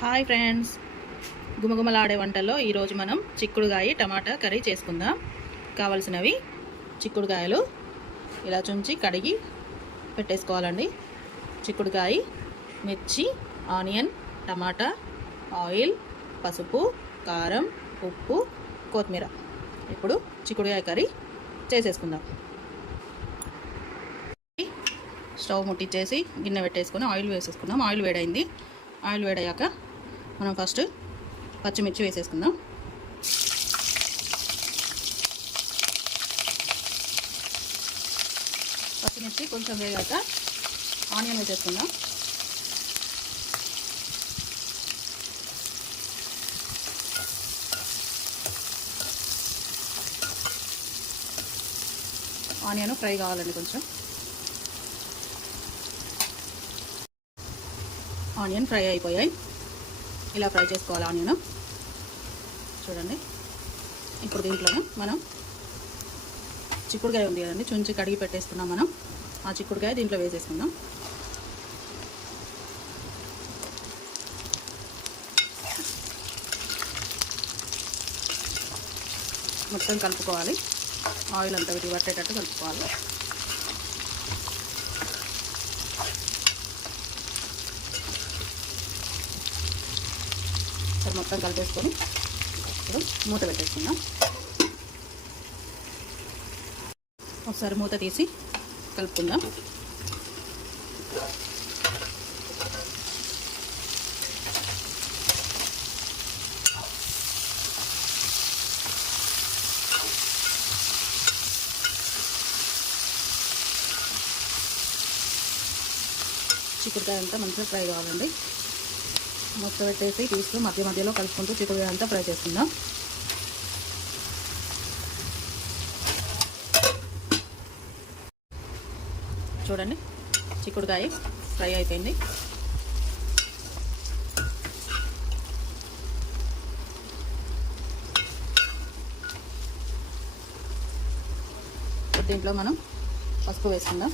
Hi friends, గుమగుమలాడే వంటల్లో ఈరోజు మనం చిక్కుడుగాయ టమాటా కర్రీ చేసుకుందాం. కావలసినవి చిక్కుడుగాయలు ఇలా చుంచి కడిగి పెట్టేసుకోవాలండి. చిక్కుడుగాయ, మిర్చి, ఆనియన్, టమాటా, ఆయిల్, పసుపు, కారం, ఉప్పు, కొత్తిమీర. ఇప్పుడు చిక్కుడుగాయ కర్రీ చేసేసుకుందాం. స్టవ్ ముట్టించేసి గిన్నె పెట్టేసుకొని ఆయిల్ వేసేసుకుందాం. ఆయిల్ వేడైంది. ఆయిల్ వేడయ్యాక మనం ఫస్ట్ పచ్చిమిర్చి వేసేసుకుందాం. పచ్చిమిర్చి కొంచెం వేగాక ఆనియన్ వేసేసుకుందాం. ఆనియన్ ఫ్రై కావాలండి. కొంచెం ఆనియన్ ఫ్రై అయిపోయాయి. ఇలా ఫ్రై చేసుకోవాలి ఆనియన్. చూడండి, ఇప్పుడు దీంట్లోనే మనం చిక్కుడుకాయ ఉంది కదండి, చుంచి కడిగి పెట్టేసుకున్నాం. మనం ఆ చిక్కుడుకాయ దీంట్లో వేసేసుకుందాం. మొత్తం కలుపుకోవాలి. ఆయిల్ అంతా వీటికి పట్టేటట్టు కలుపుకోవాలి. మొత్తం కలిపేసుకొని ఇప్పుడు మూత పెట్టేసుకుందాం. ఒకసారి మూత తీసి కలుపుకుందాం. చిక్కుడుకాయ అంతా మంచిగా ఫ్రై కావాలండి. మొత్తం పెట్టేసి తీస్తూ మధ్య మధ్యలో కలుపుకుంటూ చిక్కుడుకాయ అంతా ఫ్రై చేసుకుందాం. చూడండి, చిక్కుడుకాయ ఫ్రై అయిపోయింది. దీంట్లో మనం పసుపు వేసుకుందాం.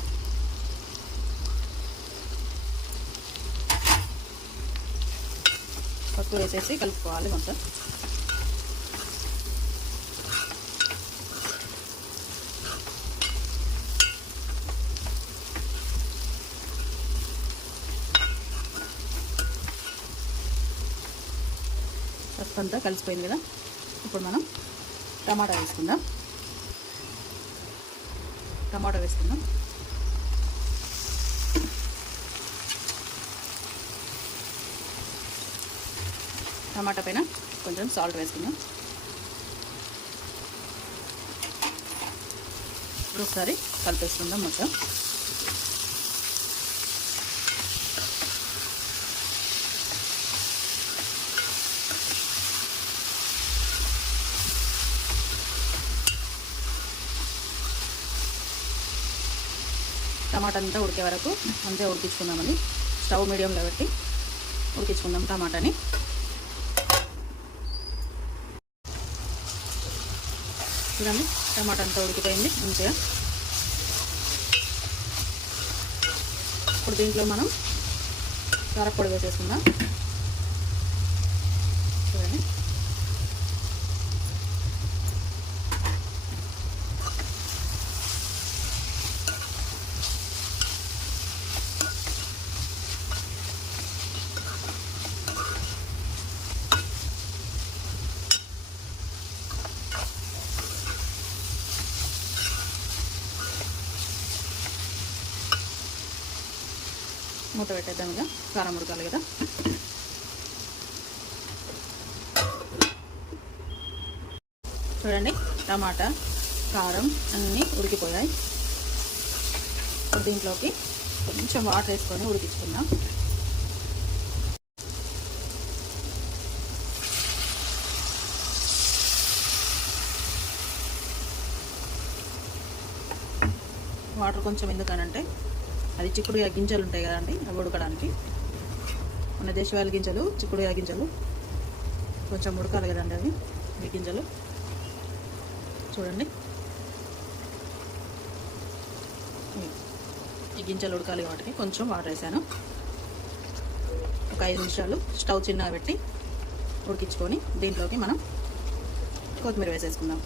పసుపు వేసేసి కలుపుకోవాలి మొత్తం. పసుపు అంతా కలిసిపోయింది కదా. ఇప్పుడు మనం టమాటా వేసుకుందాం. టమాటా పైన కొంచెం సాల్ట్ వేసుకుందాం. ఇప్పుడు ఒకసారి కలిపేసుకుందాం మొత్తం. టమాటా అంతా ఉడికే వరకు మంచిగా ఉడికించుకుందామని స్టవ్ మీడియంలో పెట్టి ఉడికించుకుందాం టమాటాని. చూడండి, టమాటా అంతా ఉడికిపోయింది మంచిగా. ఇప్పుడు దీంట్లో మనం కారపొడి వేసేసుకుందాం. చూడండి, మూత పెట్టేద్దాం. ఇక కారం ఉడకాలి కదా. చూడండి, టమాటా, కారం అన్నీ ఉడికిపోయాయి. ఇప్పుడు దీంట్లోకి కొంచెం వాటర్ వేసుకొని ఉడికించుకుందాం. వాటర్ కొంచెం ఎందుకనంటే అది చిక్కుడుకాయ గింజలు ఉంటాయి కదండి, అవి ఉడకడానికి. మన దేశవాళీ గింజలు, చిక్కుడుకాయ గింజలు కొంచెం ఉడకాలి కదండి అవి, ఈ గింజలు. చూడండి, ఈ గింజలు ఉడకాలి, వాటికి కొంచెం వాటర్ వేసాను. ఒక 5 నిమిషాలు స్టవ్ చిన్నగా పెట్టి ఉడికించుకొని దీంట్లోకి మనం కొత్తిమీర వేసేసుకుందాం.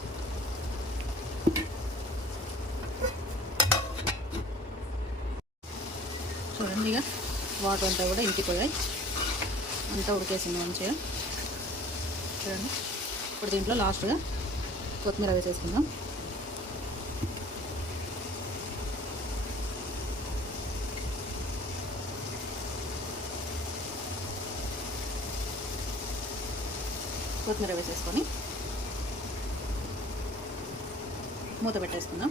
చూడండి, ఇక వాటర్ అంతా కూడా ఇంకిపోయాయి, అంతా ఉడికేసింది మంచిగా. చూడండి, ఇప్పుడు దీంట్లో లాస్ట్గా కొత్తిమీర వేసేసుకుందాం. కొత్తిమీర వేసేసుకొని మూత పెట్టేసుకుందాం.